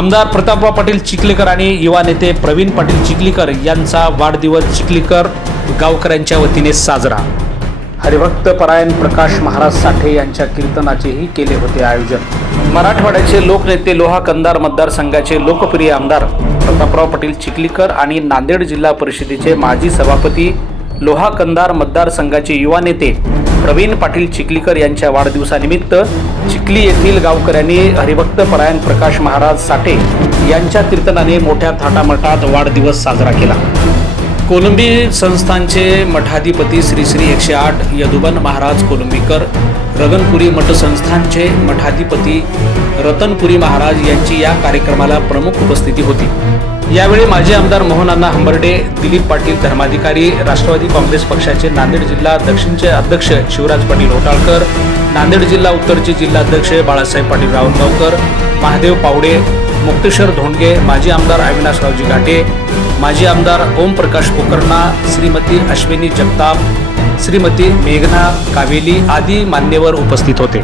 आमदार प्रतापराव पाटील चिखलीकर आणि युवा नेते प्रवीण पाटील चिखलीकर यांचा वाढदिवस चिखलीकर गावकऱ्यांच्या वतीने साजरा। हरिभक्त परायण प्रकाश महाराज साठे यांच्या कीर्तनाचेही केले होते आयोजन। मराठवाड्याचे लोकनेते लोहा कंधार मतदारसंघाचे लोकप्रिय आमदार प्रतापराव पाटील चिखलीकर आणि नांदेड जिल्हा परिषदेचे माजी सभापती लोहा कंधार मतदारसंघाचे युवा नेते प्रवीण पाटील चिखलीकर यांच्या वाढदिवसानिमित्त चिखली येथील गावकऱ्यांनी हरिभक्त परायण प्रकाश महाराज साठे यांच्या कीर्तनाने मोठ्या थाटामाटात वाढदिवस साजरा केला। कोलंबी संस्थानचे मठाधिपती श्री श्री 108 यदुबन महाराज कोलंबीकर, रगनपुरी मठ संस्थानचे मठाधिपती रतनपुरी महाराज यांची या कार्यक्रमाला प्रमुख उपस्थिती होती। यावेळी माजी आमदार मोहनअण्णा हंबर्डे, दिलीप पाटील धर्माधिकारी, राष्ट्रवादी काँग्रेस पक्षाचे नांदेड जिल्हा दक्षिणचे अध्यक्ष शिवराज पाटील होटाळकर, नांदेड जिल्हा उत्तरचे जिल्हाध्यक्ष बाळासाहेब पाटील रावणगावकर, महादेव पावडे, मुक्तेश्वर धोंडगे, माजी आमदार अविनाशरावजी घाटे, माजी आमदार ओमप्रकाश कोकर्णा, श्रीमती अश्विनी जगताप, श्रीमती मेघना कावेली आदी मान्यवर उपस्थित होते।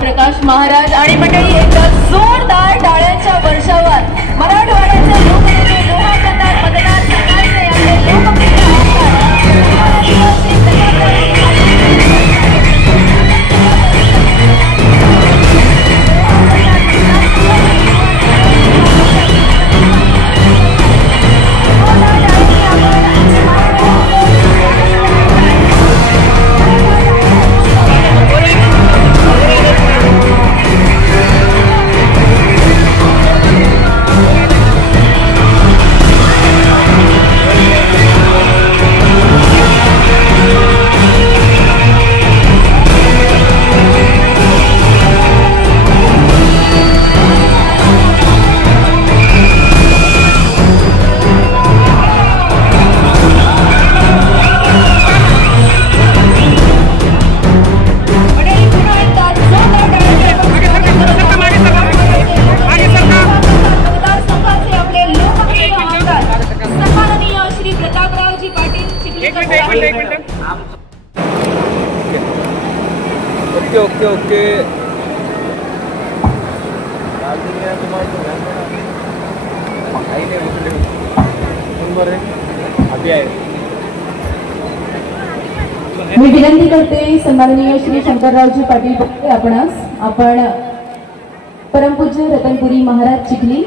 प्रकाश महाराज आणि मंडळी एकदा जोरदार टाळ्यांच्या वर्षावर मराठवाड्याचे लोकनेते लोहा कंधार मतदारसंघाचे आपले लोकप्रिय ओके मी विनंती करते सन्माननीय श्री शंकररावजी पाटील आपणास आपण परमपूज्य रतनपुरी महाराज चिखली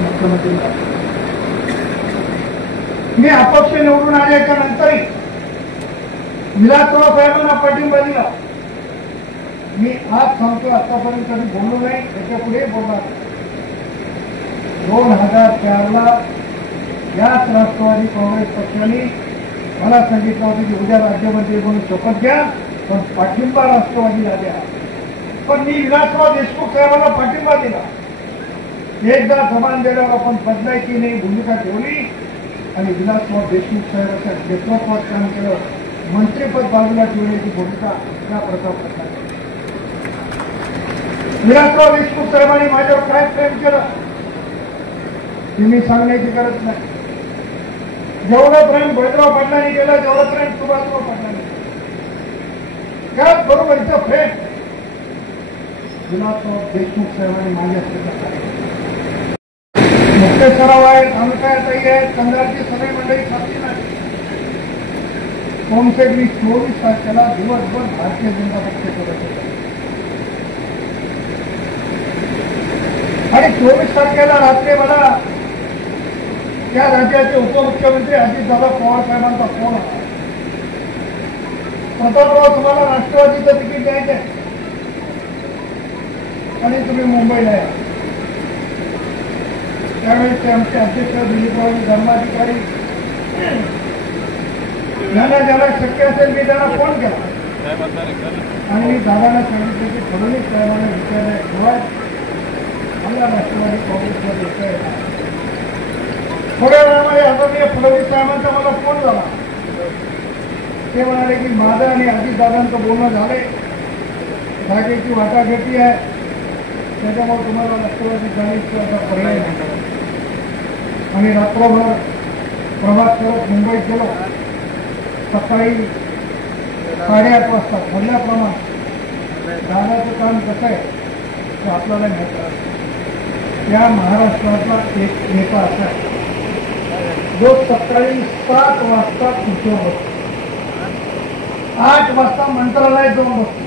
मुख्यमंत्री मी अपक्ष निवडून आल्याच्या नंतरही विलासराव साहेबांना पाठिंबा दिला। मी आज सांगतो आतापर्यंत कधी बोललो नाही, त्याच्या पुढे बोलणार। 2004 ला याच राष्ट्रवादी काँग्रेस पक्षाने मला सांगितलं होतं की उद्या राज्यमंत्री म्हणून शपथ घ्या, पण पाठिंबा राष्ट्रवादीला द्या। पण मी विलासराव देशमुख साहेबांना पाठिंबा दिला। एकदा समान देण्यावर आपण बदलायची नाही भूमिका ठेवली आणि विलासराव देशमुख साहेबांच्या नेतृत्वात काम केलं। मंत्रिपद बाजूला ठेवण्याची भूमिका त्या प्रकार विलासराव देशमुख साहेबांनी माझ्यावर काय प्रेम केलं हे मी सांगण्याची गरज नाही। जेवढं प्रेम बळीराव पाटलांनी केलं तेवढं प्रेम सुभाषराव पाटलांनी त्याच बरोबरीचं प्रेम विलासराव देशमुख साहेबांनी माझ्या मुख्य सराव आहेत, अनुकायताई आहेत, कंधारची सगळी मंडळी साथी नाही। ओमशेठ 24 तारखेला दिवसभर भारतीय जनता पक्षाकडे आणि 24 तारखेला रात्री मला त्या राज्याचे उपमुख्यमंत्री अजितदादा पवार साहेबांचा फोन आला। प्रतापराव तुम्हाला राष्ट्रवादीचं तिकीट द्यायचं आहे आणि तुम्ही मुंबईला या। त्यावेळेस आमचे अध्यक्ष दिलीपराव धर्माधिकारी ज्यांना ज्याला शक्य असेल मी त्याला फोन केला आणि मी दादांना सांगितलं की फडणवीस साहेबांना विचारल्याशिवाय मला राष्ट्रवादी काँग्रेसमध्ये येता येणार. थोड्या वेळामध्ये आदरणीय फडणवीस साहेबांचा मला फोन झाला. ते म्हणाले की माझं आणि अजितदादांचं बोलणं झालंय, जागेची वाटाघाटी आहे, त्याच्यामुळे तुम्हाला राष्ट्रवादी काँग्रेसचा पर्याय नाही. आम्ही रात्रभर प्रवास करत मुंबईत गेलो. सकाळी 8:30 वाजता ठरल्याप्रमाणे दादाचं काम कसं आहे ते आपल्याला माहिती आहे. या महाराष्ट्राचा एक नेता असा आहे जो सकाळी 7 वाजता खुर्चीवर बसतो, 8 वाजता मंत्रालयात जाऊन बसतो,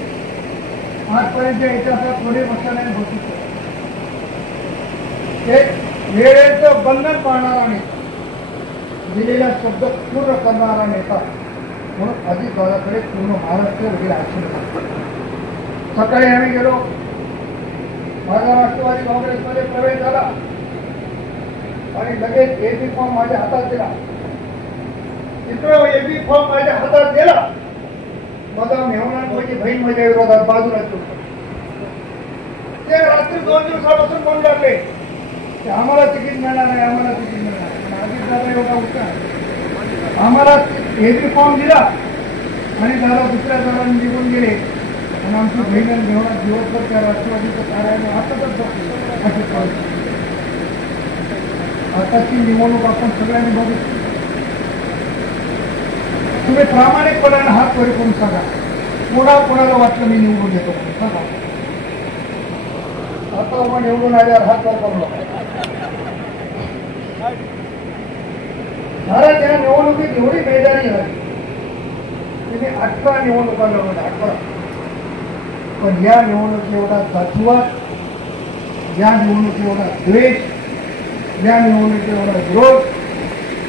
8 पर्यंत याच्यात थोडे बसल्याने बसू शकतो. एक वेळेचं बंधन पाळणारा नेता, दिलेला शब्द पूर्ण करणारा नेता म्हणून अजितदादाकडे पूर्ण महाराष्ट्र वगैरे आशीर्वाद. सकाळी आम्ही गेलो, माझा राष्ट्रवादी काँग्रेसमध्ये प्रवेश झाला आणि लगेच एबी फॉर्म माझ्या हातात दिला. तिथं एबी फॉर्म माझ्या हातात दिला. माझा मेहमान माझी बहीण माझ्या विरोधात बाजूला ठेवतो. ते रात्री 2 दिवसापासून बोलू लागले की आम्हाला तिकीट मिळणार नाही, आम्हाला तिकीट मिळणार नाही. दादा एवढा होता, आम्हाला एबी फॉर्म दिला आणि दादा दुसऱ्या दादा निघून गेले आणि आमची बहीण घेऊन दिवसभर त्या राष्ट्रवादीचं कार्यालय हातातच बसले. अशी परिस्थिती. आताची निवडणूक आपण सगळ्यांनी बघितली. तुम्ही प्रामाणिकपणाने हात वर करून सांगा, कोणाला वाटलं मी निवडून येतो म्हणून सांगा. आता मग निवडून आल्यावर हात वर करू नका. भारत या निवडणुकीत एवढी बेजारी झाली. तिने 18 निवडणुका लढवल्या, 18. पण या निवडणुकी एवढा जातीवाद, या निवडणुकी एवढा द्वेष, या निवडणुकी एवढा विरोध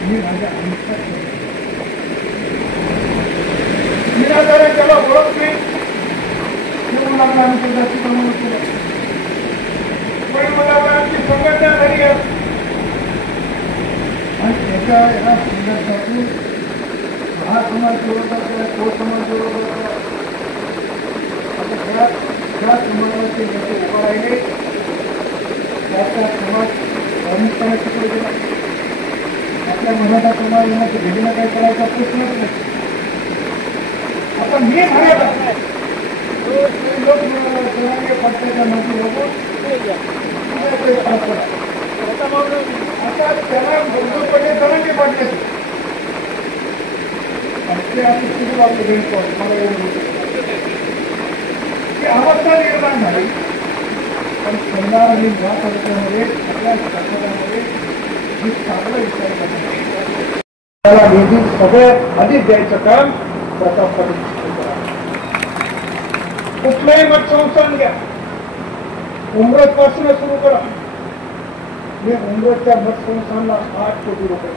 मी माझ्या आयुष्यात केला. त्याला ओळख नाही म्हणून लागला. आम्ही जास्त प्रमाणात केलं. पण मला आमची संघटना झाली आहे आणि त्याच्या या संघर्षातून हा समाज विरोधात केला, तो समाज विरोधात. आता ज्या समाजाचे नेते उभा राहिले त्याचा समाज प्रामुख्याने तिकडे गेला. आपल्या मराठा समाजाला घडीला काय करायचा प्रश्नच नाही. आता मी म्हणाला लोक मिळाला पक्षाच्या नोकरी बघून आता त्याला मजबूतपणे जणांनी पडले. मला ही अवस्था निर्माण झाली. पण सरदार आणि या तालुक्यामध्ये आपल्या समाजामध्ये ही चांगला विचार करण्यात त्याला निधी सगळ्यात अधिक द्यायचं काम प्रताप पाटील. कुठलंही मतसंस्थान घ्या, उमरत पासून सुरू करा. मी उमरतच्या मतसंस्थानला 8 कोटी रुपये,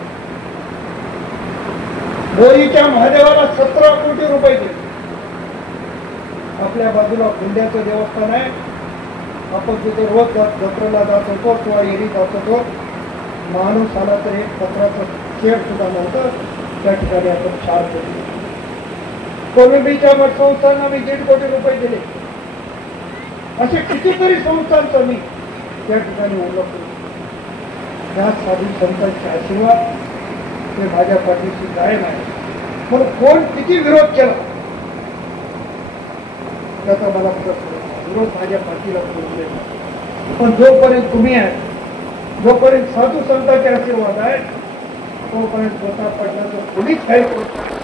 बोरीच्या महादेवाला 17 कोटी रुपये दिले. आपल्या बाजूला गोंड्याचं देवस्थान आहे, आपण तिथे रोज जत्रेला जात होतो किंवा एरी जात होतो. माणूस आला तर एक पत्राचं शेड सुद्धा नव्हतं, त्या ठिकाणी आपण 4 कोटी. कोलंबीच्या मतसंस्थांना मी 1.5 कोटी रुपये दिले. असे कितीतरी संस्थांचा मी त्या ठिकाणी ओळख केली. त्या साधू संतांचे आशीर्वाद ते माझ्या पाठीशी कायम आहे. म्हणून कोण किती विरोध केला त्याचा मला विरोध माझ्या पाठीला करून देणार. पण जोपर्यंत तुम्ही आहे, जोपर्यंत साधू संतांचे आशीर्वाद आहे, तोपर्यंत स्वतः पडण्याचं कोणीच काही करू शकत.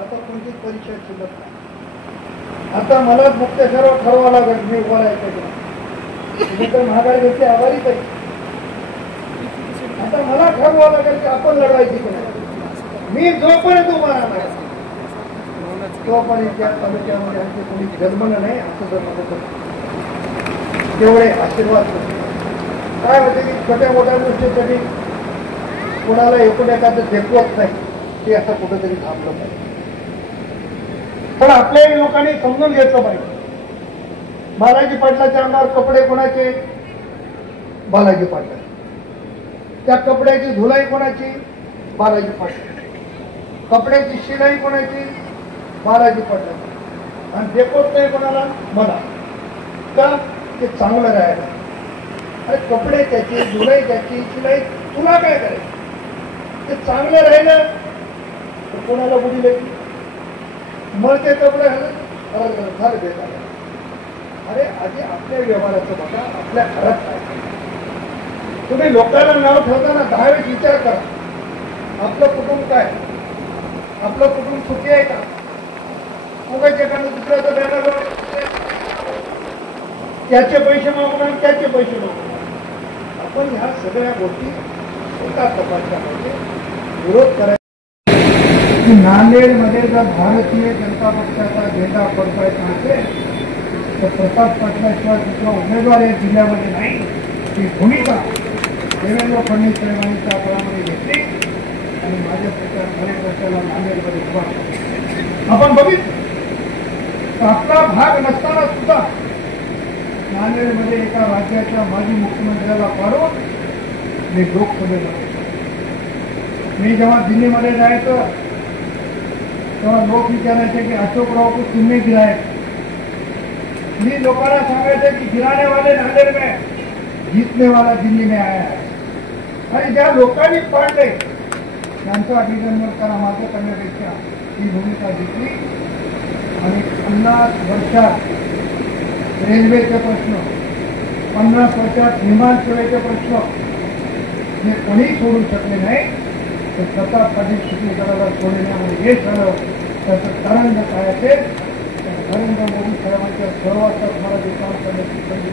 आता कोणतीच परीक्षा शिल्लक नाही. आता मला मुख्य सर्व ठरवावं लागेल मी उभा राहायचं. तुम्ही तर महागाईवरती आभारीच आहे. आता मला ठरवावं लागेल की आपण लढवायची की नाही. मी जोपर्यंत उभा राहणार तोपर्यंत त्या तालुक्यामध्ये आमचे कोणी जन्मलं नाही असं जर म्हणत तेवढे आशीर्वाद काय होते की छोट्या मोठ्या गोष्टीसाठी कोणाला एकूण एखादं झेपवत नाही. ते असं कुठेतरी थांबलं पाहिजे. पण आपल्याही लोकांनी समजून घेतलं पाहिजे बालाजी पाटलाच्या अंगावर कपडे कोणाचे? बालाजी पाटील. त्या कपड्याची धुलाई कोणाची? बालाजी पाटील. कपड्याची शिलाई कोणाची? बालाजी पाटील. आणि देखोत नाही कोणाला? मला. का? ते चांगलं राहायला. अरे कपडे त्याची, धुलाई त्याची, शिलाई तुला काय करायचं? ते चांगलं राहिलं तर कोणाला बुडी लागली? मळते कपडे झालं बेकार. अरे आधी आपल्या व्यवहाराचं बघा, आपल्या घरात काय. तुम्ही लोकांना नाव ठेवताना 10 वेळेस विचार करा, आपलं कुटुंब काय? आपलं कुटुंब सुखी आहे का? उगाच एखादं दुसऱ्याचं बॅनर त्याचे पैसे मागून आणि त्याचे पैसे मागून आपण ह्या सगळ्या गोष्टी एका तपासण्यामध्ये विरोध करायचा. नांदेडमध्ये जर भारतीय जनता पक्षाचा झेंडा फडकायचा असेल तर प्रताप पाटलाशिवाय दुसरा उमेदवार या जिल्ह्यामध्ये नाही. ही भूमिका देवेंद्र फडणवीस साहेबांनी त्या काळामध्ये घेतली आणि माझ्या सरकार अनेक वर्षाला नांदेडमध्ये उभा. आपण बघितलं आपला भाग नसताना सुद्धा नांदेडमध्ये एका राज्याच्या माजी मुख्यमंत्र्याला पाडून मी लोकसभेमध्ये. मी जेव्हा दिल्लीमध्ये जायचो तेव्हा लोक विचारायचे की अशोकराव को किसने गिराया. मी लोकांना सांगायचे की गिराने वाले नांदेड में, जीतने वाला दिल्ली में आया है. आणि ज्या लोकांनी पाडले त्यांचं अभिनंदन करा माझं करण्यापेक्षा ही भूमिका घेतली. आणि 50 वर्षात रेल्वेचे प्रश्न, 50 वर्षात विमान सेवेचे प्रश्न हे कोणीही सोडू शकले नाही. तर प्रताप पाटील चिखलीकराला सोडण्यामध्ये यश झालं. त्याचं कारण जर काय असेल तर नरेंद्र मोदी साहेबांच्या सहवासात मला जे काम करण्याची संधी